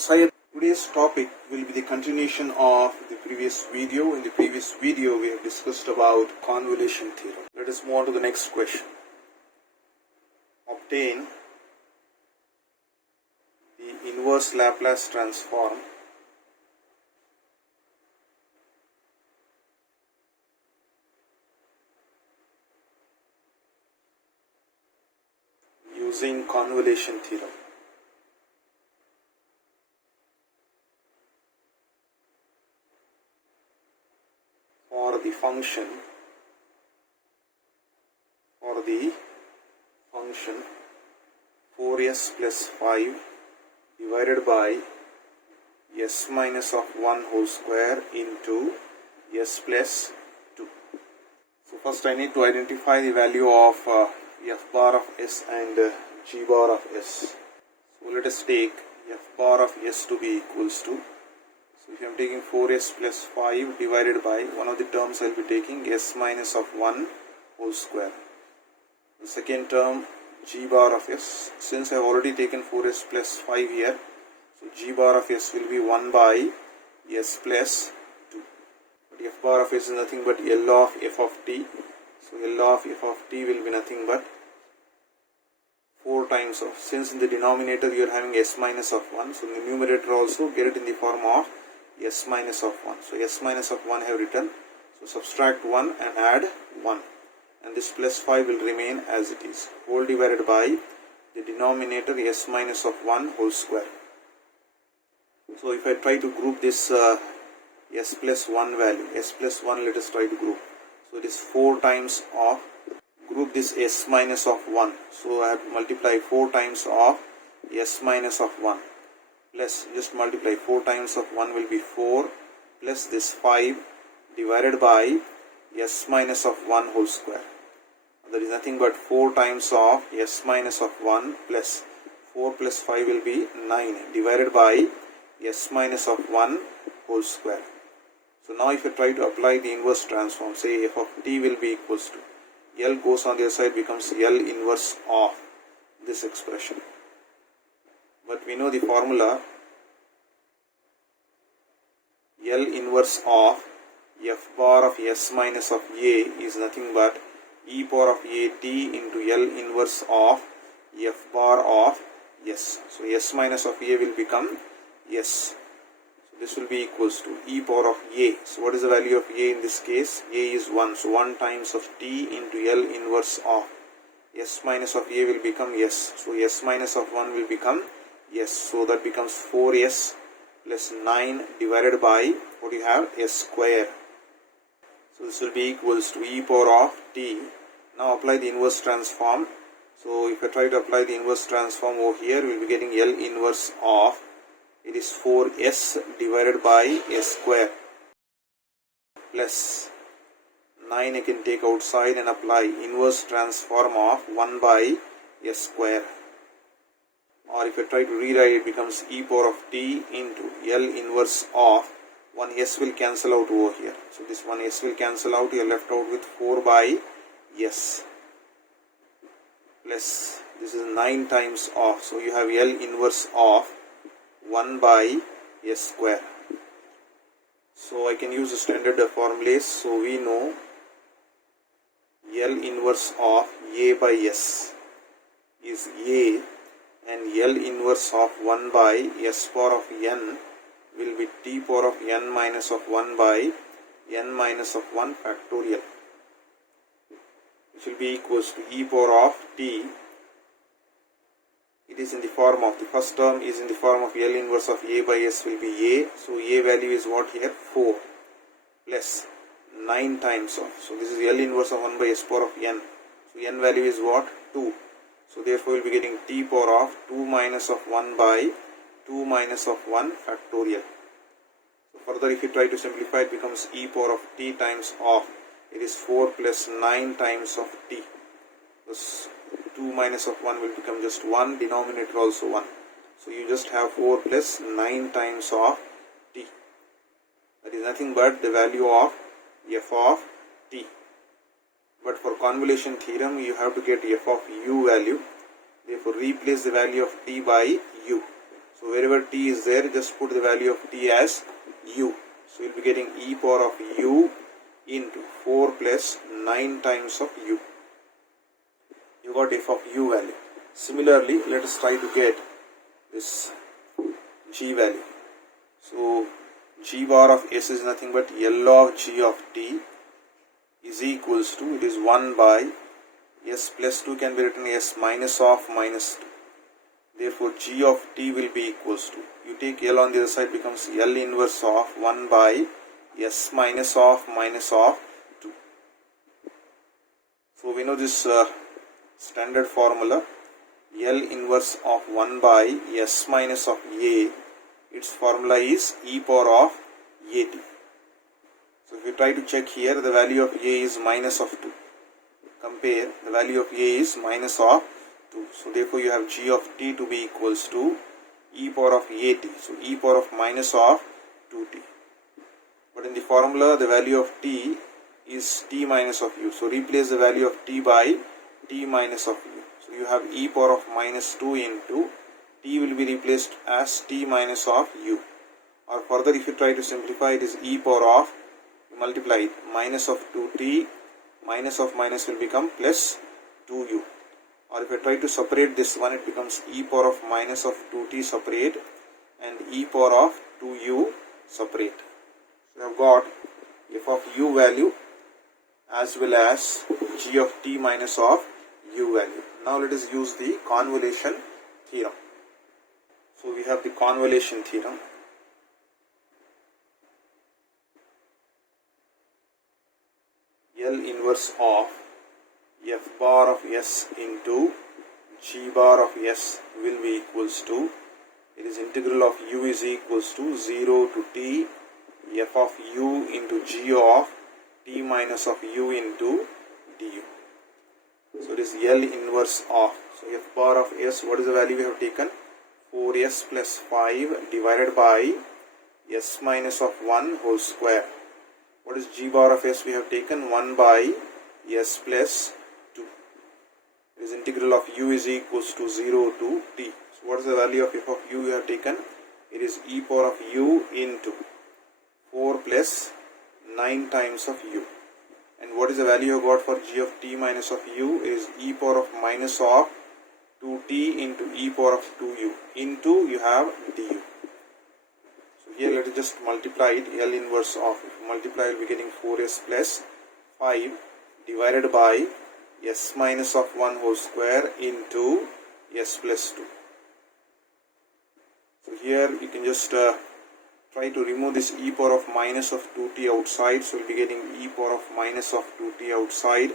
Syed. Today's topic will be the continuation of the previous video. In the previous video, we have discussed about convolution theorem. Let us move on to the next question. Obtain the inverse Laplace transform using convolution theorem. For the function 4s plus 5 divided by s minus of 1 whole square into s plus 2. So first I need to identify the value of f bar of s and g bar of s. So let us take f bar of s to be equals to, so if I am taking 4s plus 5 divided by one of the terms I will be taking s minus of 1 whole square. The second term g bar of s, since I have already taken 4s plus 5 here, so g bar of s will be 1 by s plus 2. But f bar of s is nothing but L of f of t. So L of f of t will be nothing but 4 times of, since in the denominator you are having s minus of 1, so in the numerator also get it in the form of s minus of 1. So s minus of 1 I have written, so subtract 1 and add 1, and this plus 5 will remain as it is, whole divided by the denominator s minus of 1 whole square. So if I try to group this s plus 1 value, s plus 1 let us try to group. So it is 4 times of, group this s minus of 1. So I have to multiply 4 times of s minus of 1 plus, just multiply 4 times of 1 will be 4 plus this 5 divided by s minus of 1 whole square. That is nothing but 4 times of s minus of 1 plus 4 plus 5 will be 9 divided by s minus of 1 whole square. So now if I try to apply the inverse transform, say f of t will be equals to, L goes on the other side, becomes L inverse of this expression. But we know the formula, L inverse of f bar of s minus of a is nothing but e power of a t into L inverse of f bar of s. So s minus of a will become s. So this will be equals to e power of a. So what is the value of a in this case? A is 1. So 1 times of t into L inverse of s minus of a will become s. So s minus of 1 will become s. So that becomes 4s plus 9 divided by, what you have, s square. So this will be equals to e power of t. Now apply the inverse transform. So if I try to apply the inverse transform over here, we will be getting L inverse of, it is 4s divided by s square plus 9 I can take outside and apply inverse transform of 1 by s square. Or if I try to rewrite, it becomes e power of t into L inverse of, one s will cancel out over here. So this one s will cancel out, you are left out with 4 by s plus, this is 9 times of, so you have L inverse of 1 by s square. So I can use the standard formulas. So we know L inverse of a by s is a, and L inverse of 1 by s power of n will be t power of n minus of 1 by n minus of 1 factorial, which will be equals to e power of t. It is in the form of, the first term is in the form of L inverse of a by s will be a. So a value is what here? 4 plus 9 times of, so this is L inverse of 1 by s power of n. So n value is what? 2. So therefore we will be getting t power of 2 minus of 1 by 2 minus of 1 factorial. So further if you try to simplify, it becomes e power of t times of, it is 4 plus 9 times of t. Thus 2 minus of 1 will become just 1, denominator also 1. So you just have 4 plus 9 times of t. That is nothing but the value of f of t. But for convolution theorem, you have to get f of u value. Therefore, replace the value of t by u. So wherever t is there, just put the value of t as u. So you'll be getting e power of u into 4 plus 9 times of u. You got f of u value. Similarly, let us try to get this g value. So g bar of s is nothing but L of g of t is equals to, it is 1 by s plus 2 can be written as minus of minus 2. Therefore, g of t will be equals to, you take L on the other side, becomes L inverse of 1 by s minus of 2. So we know this standard formula, L inverse of 1 by s minus of a, its formula is e power of at. So if you try to check here, the value of a is minus of 2. Compare, the value of a is minus of 2. So therefore you have g of t to be equals to e power of at. So e power of minus of 2t. But in the formula, the value of t is t minus of u. So replace the value of t by t minus of u. So you have e power of minus 2 into t will be replaced as t minus of u. Or further, if you try to simplify, it is e power of, multiply it, minus of 2t, minus of minus will become plus 2u. Or if I try to separate this one, it becomes e power of minus of 2t separate and e power of 2u separate. So I have got f of u value as well as g of t minus of u value. Now let us use the convolution theorem. So we have the convolution theorem. L inverse of f bar of s into g bar of s will be equals to, it is integral of u is equals to 0 to t f of u into g of t minus of u into du. So it is L inverse of, so f bar of s, what is the value we have taken? 4s plus 5 divided by s minus of 1 whole square. What is g bar of s we have taken? 1 by s plus 2. It is integral of u is equals to 0 to t. So what is the value of f of u we have taken? It is e power of u into 4 plus 9 times of u. And what is the value you got for g of t minus of u? It is e power of minus of 2t into e power of 2u into you have du. So here let us just multiply it, L inverse of, if you multiply you will be getting 4s plus 5 divided by s minus of 1 whole square into s plus 2. So here you can just try to remove this e power of minus of 2t outside. So you will be getting e power of minus of 2t outside.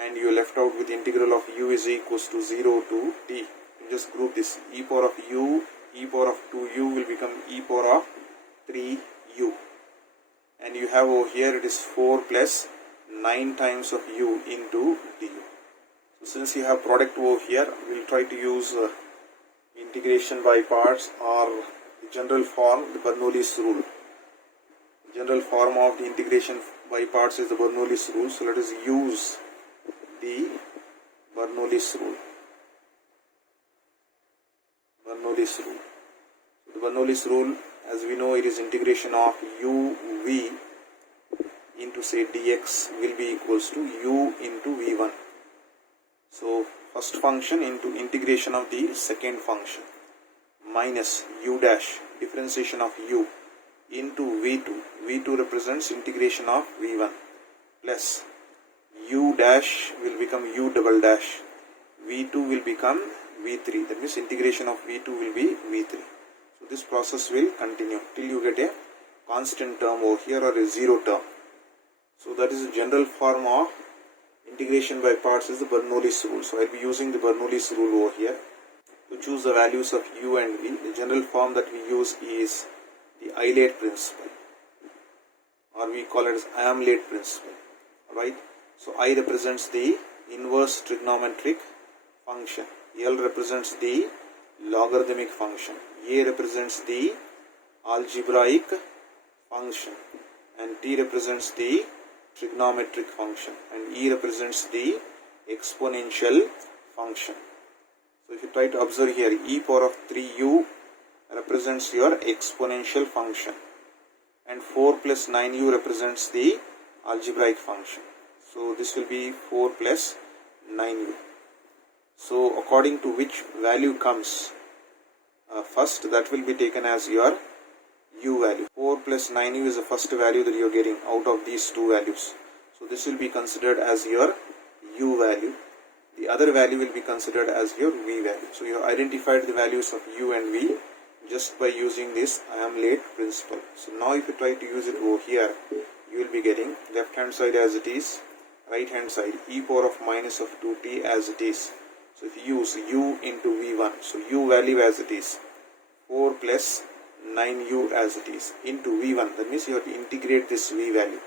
And you are left out with integral of u is equals to 0 to t. You just group this, e power of u, e power of 2u will become e power of 3u. And you have over here it is 4 plus 9 times of u into du. So since you have product over here, we will try to use integration by parts or the general form, the Bernoulli's rule. The general form of the integration by parts is the Bernoulli's rule. So let us use the Bernoulli's rule. Bernoulli's rule. So the Bernoulli's rule, as we know, it is integration of uv into say dx will be equals to u into v1. So first function into integration of the second function minus u dash differentiation of u into v2. v2 represents integration of v1 plus u dash will become u double dash, v2 will become v3, that means integration of v2 will be v3. So this process will continue till you get a constant term over here or a zero term. So that is the general form of integration by parts is the Bernoulli's rule. So I will be using the Bernoulli's rule over here to choose the values of u and v. The general form that we use is the Eilert principle, or we call it as Eilert principle. Alright. So I represents the inverse trigonometric function, L represents the logarithmic function, A represents the algebraic function, and T represents the trigonometric function, and E represents the exponential function. So if you try to observe here, e power of 3u represents your exponential function and 4 plus 9u represents the algebraic function. So this will be 4 plus 9u. So according to which value comes first, that will be taken as your u value. 4 plus 9u is the first value that you are getting out of these two values. So this will be considered as your u value. The other value will be considered as your v value. So you have identified the values of u and v just by using this I am late principle. So now if you try to use it over here, you will be getting left hand side as it is, right hand side e power of minus of 2t as it is. So if you use u into v1, so u value as it is 4 plus 9u as it is into v1, that means you have to integrate this v value.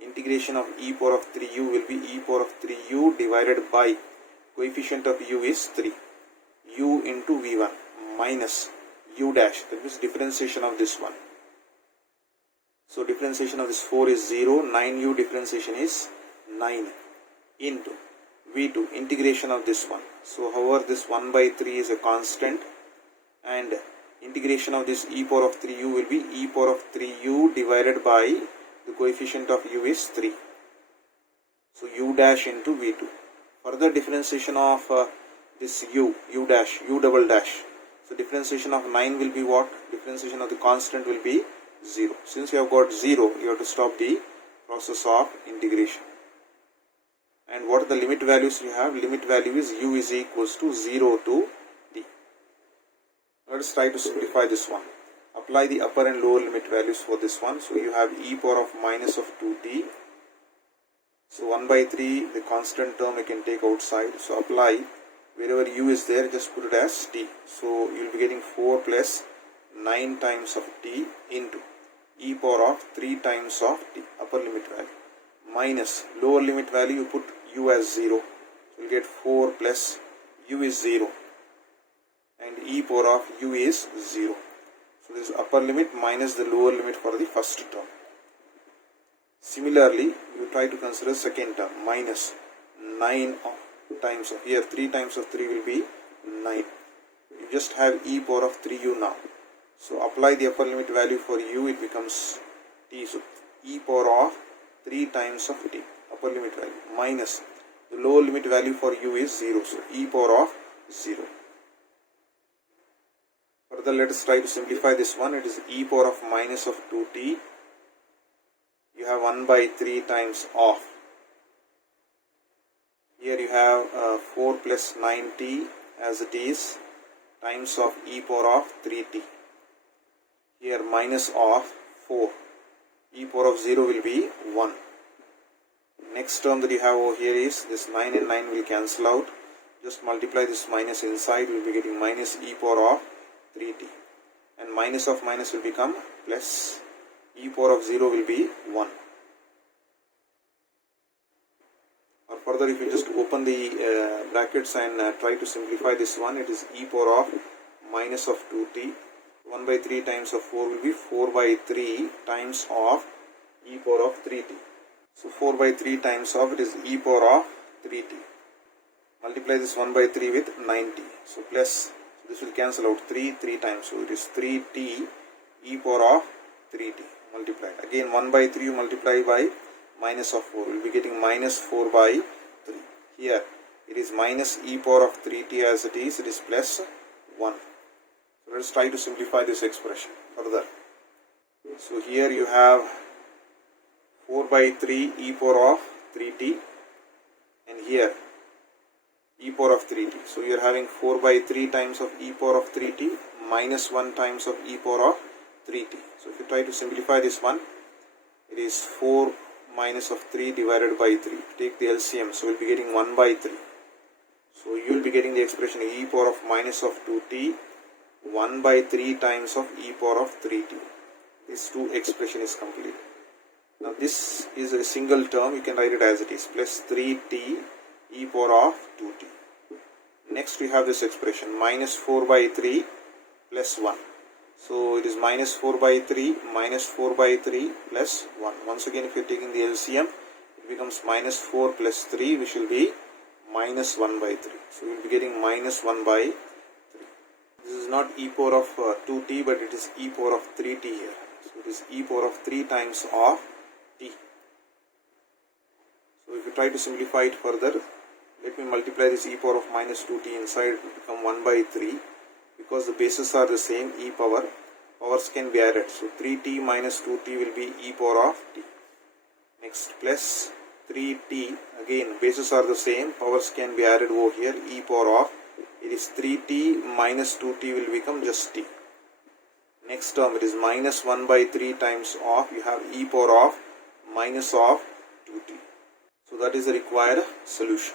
Integration of e power of 3u will be e power of 3u divided by coefficient of u is 3, u into v1 minus u dash, that means differentiation of this one. So differentiation of this 4 is 0, 9u differentiation is 9 into v2 integration of this one. So however this 1 by 3 is a constant and integration of this e power of 3u will be e power of 3u divided by the coefficient of u is 3. So u dash into v2. Further differentiation of this u dash, u double dash. So differentiation of 9 will be what? Differentiation of the constant will be 0. Since you have got 0, you have to stop the process of integration. And what are the limit values you have? Limit value is u is equals to 0 to d. Let us try to simplify this one. Apply the upper and lower limit values for this one. So you have e power of minus of 2t. So 1 by 3, the constant term you can take outside. So apply, wherever u is there, just put it as t. So you will be getting 4 plus 9 times of t into e power of 3 times of t, upper limit value, minus lower limit value, you put u as 0. So you will get 4 plus u is 0 and e power of u is 0. So this is upper limit minus the lower limit for the first term. Similarly, you try to consider second term, minus 9 of times of, here 3 times of 3 will be 9. You just have e power of 3u now. So apply the upper limit value for u, it becomes t. So e power of 3 times of t, upper limit value, minus the lower limit value for u is 0. So e power of 0. Further, let us try to simplify this one. It is e power of minus of 2t. You have 1 by 3 times of. Here you have 4 plus 9t as it is times of e power of 3t. Here minus of 4. E power of 0 will be 1. Next term that you have over here is this 9 and 9 will cancel out. Just multiply this minus inside. We will be getting minus e power of 3t. And minus of minus will become plus. E power of 0 will be 1. Or further, if you just open the brackets and try to simplify this one, it is e power of minus of 2t. 1 by 3 times of 4 will be 4 by 3 times of e power of 3t. So 4 by 3 times of it is e power of 3t. Multiply this 1 by 3 with 9t. So plus, so this will cancel out 3 times. So it is 3t e power of 3t multiplied. Again 1 by 3 you multiply by minus of 4. We will be getting minus 4 by 3. Here it is minus e power of 3t as it is plus 1. So let us try to simplify this expression further. So here you have 4 by 3 e power of 3t and here e power of 3t. So you are having 4 by 3 times of e power of 3t minus 1 times of e power of 3t. So if you try to simplify this one, it is 4 minus of 3 divided by 3. Take the LCM, so we will be getting 1 by 3. So you will be getting the expression e power of minus of 2t 1 by 3 times of e power of 3t. This 2 expression is complete. Now this is a single term, you can write it as it is, plus 3t e power of 2t. Next we have this expression minus 4 by 3 plus 1. So it is minus 4 by 3 minus 4 by 3 plus 1. Once again, if you are taking the LCM, it becomes minus 4 plus 3, which will be minus 1 by 3. So we will be getting minus 1 by This is not e power of 2t, but it is e power of 3t here. So it is e power of 3 times of t. So if you try to simplify it further, let me multiply this e power of minus 2t inside, it will become 1 by 3. Because the bases are the same, powers can be added. So 3t minus 2t will be e power of t. Next, plus 3t, again bases are the same, powers can be added over here, e power of, it is 3t minus 2t will become just t. Next term, it is minus 1 by 3 times of, you have e power of minus of 2t. So that is the required solution.